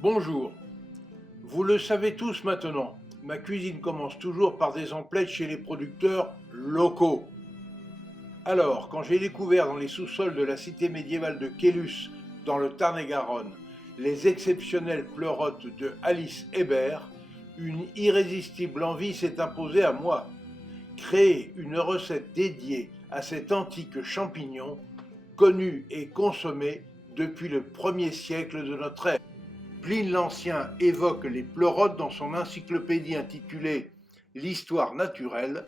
Bonjour, vous le savez tous maintenant, ma cuisine commence toujours par des emplettes chez les producteurs locaux. Alors, quand j'ai découvert dans les sous-sols de la cité médiévale de Quélus, dans le Tarn-et-Garonne, les exceptionnelles pleurotes de Alice Hébert, une irrésistible envie s'est imposée à moi. Créer une recette dédiée à cet antique champignon, connu et consommé depuis le 1er siècle de notre ère. Pline l'Ancien évoque les pleurotes dans son encyclopédie intitulée L'histoire naturelle,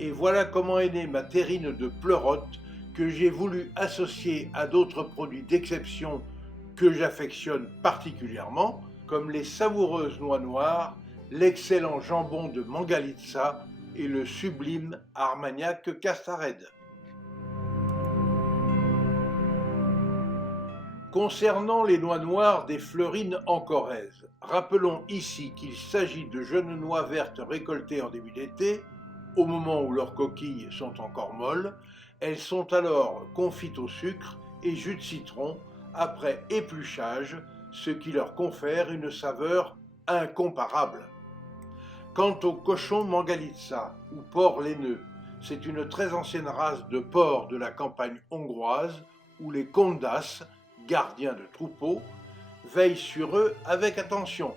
et voilà comment est née ma terrine de pleurotes que j'ai voulu associer à d'autres produits d'exception que j'affectionne particulièrement, comme les savoureuses noix noires, l'excellent jambon de Mangalitsa et le sublime Armagnac Castarède. Concernant les noix noires des Fleurines en Corrèze, rappelons ici qu'il s'agit de jeunes noix vertes récoltées en début d'été, au moment où leurs coquilles sont encore molles. Elles sont alors confites au sucre et jus de citron après épluchage, ce qui leur confère une saveur incomparable. Quant au cochon Mangalitsa, ou porc laineux, c'est une très ancienne race de porcs de la campagne hongroise où les kondas, gardiens de troupeaux, veillent sur eux avec attention.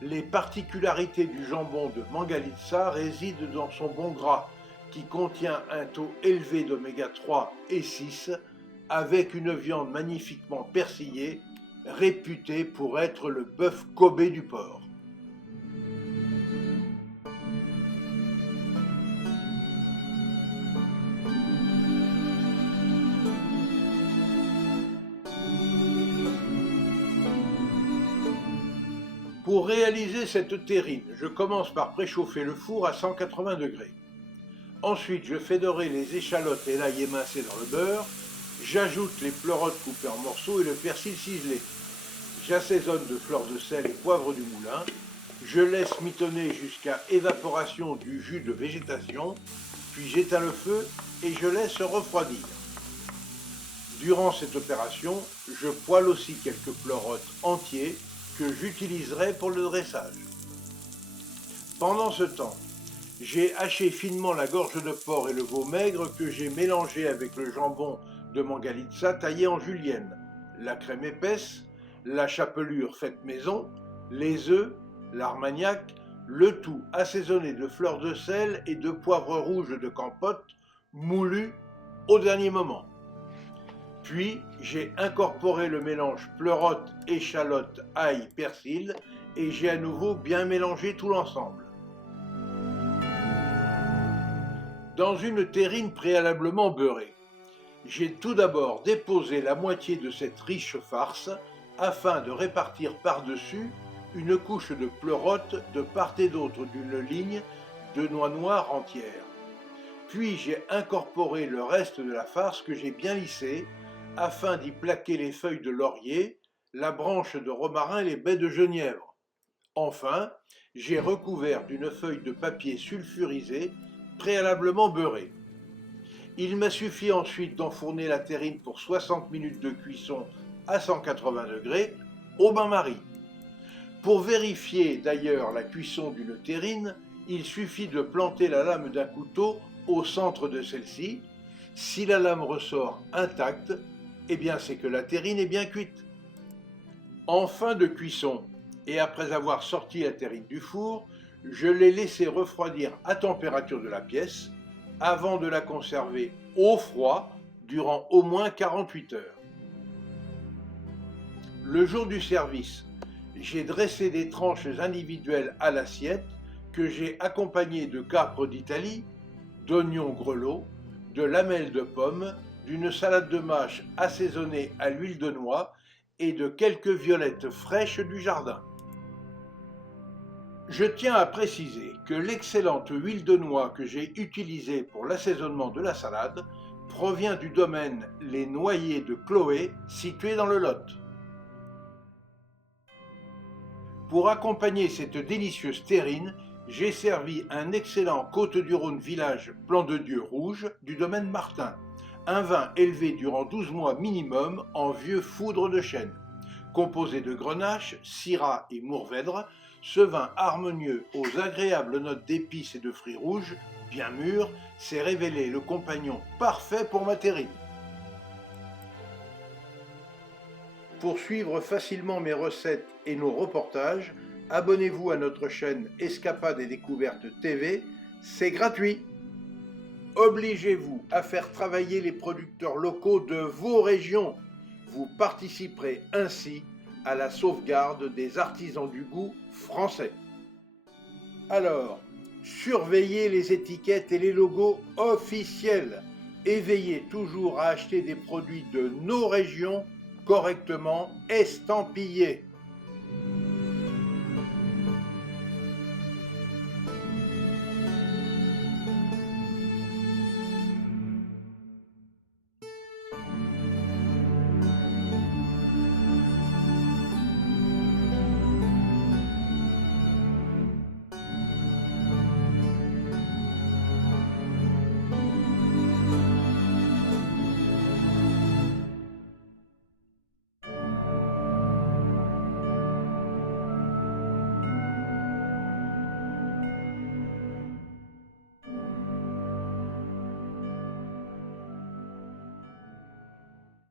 Les particularités du jambon de Mangalitsa résident dans son bon gras, qui contient un taux élevé d'oméga 3 et 6, avec une viande magnifiquement persillée, réputée pour être le bœuf Kobe du porc. Pour réaliser cette terrine, je commence par préchauffer le four à 180 degrés. Ensuite, je fais dorer les échalotes et l'ail émincé dans le beurre. J'ajoute les pleurotes coupées en morceaux et le persil ciselé. J'assaisonne de fleurs de sel et poivre du moulin. Je laisse mitonner jusqu'à évaporation du jus de végétation, puis j'éteins le feu et je laisse refroidir. Durant cette opération, je poêle aussi quelques pleurotes entiers que j'utiliserai pour le dressage. Pendant ce temps, j'ai haché finement la gorge de porc et le veau maigre que j'ai mélangé avec le jambon de Mangalitsa taillé en julienne, la crème épaisse, la chapelure faite maison, les œufs, l'armagnac, le tout assaisonné de fleurs de sel et de poivre rouge de Campote, moulu au dernier moment. Puis, j'ai incorporé le mélange pleurote, échalote, ail, persil et j'ai à nouveau bien mélangé tout l'ensemble. Dans une terrine préalablement beurrée, j'ai tout d'abord déposé la moitié de cette riche farce afin de répartir par-dessus une couche de pleurote de part et d'autre d'une ligne de noix noires entières. Puis j'ai incorporé le reste de la farce que j'ai bien lissée afin d'y plaquer les feuilles de laurier, la branche de romarin et les baies de genièvre. Enfin, j'ai recouvert d'une feuille de papier sulfurisé préalablement beurrée. Il m'a suffi ensuite d'enfourner la terrine pour 60 minutes de cuisson à 180 degrés au bain-marie. Pour vérifier d'ailleurs la cuisson d'une terrine, il suffit de planter la lame d'un couteau au centre de celle-ci. Si la lame ressort intacte, eh bien c'est que la terrine est bien cuite. En fin de cuisson, et après avoir sorti la terrine du four, je l'ai laissée refroidir à température de la pièce avant de la conserver au froid durant au moins 48 heures. Le jour du service, j'ai dressé des tranches individuelles à l'assiette que j'ai accompagnées de capres d'Italie, d'oignons grelots, de lamelles de pommes, d'une salade de mâche assaisonnée à l'huile de noix et de quelques violettes fraîches du jardin. Je tiens à préciser que l'excellente huile de noix que j'ai utilisée pour l'assaisonnement de la salade provient du domaine Les Noyers de Chloé, situé dans le Lot. Pour accompagner cette délicieuse terrine, j'ai servi un excellent Côtes-du-Rhône village Plan de Dieu rouge du domaine Martin, un vin élevé durant 12 mois minimum en vieux foudre de chêne. Composé de grenache, syrah et mourvèdre, ce vin harmonieux aux agréables notes d'épices et de fruits rouges, bien mûrs, s'est révélé le compagnon parfait pour ma terrine. Pour suivre facilement mes recettes et nos reportages, abonnez-vous à notre chaîne Escapades et Découvertes TV, c'est gratuit. Obligez-vous à faire travailler les producteurs locaux de vos régions. Vous participerez ainsi à la sauvegarde des artisans du goût français. Alors, surveillez les étiquettes et les logos officiels et veillez toujours à acheter des produits de nos régions correctement estampillés.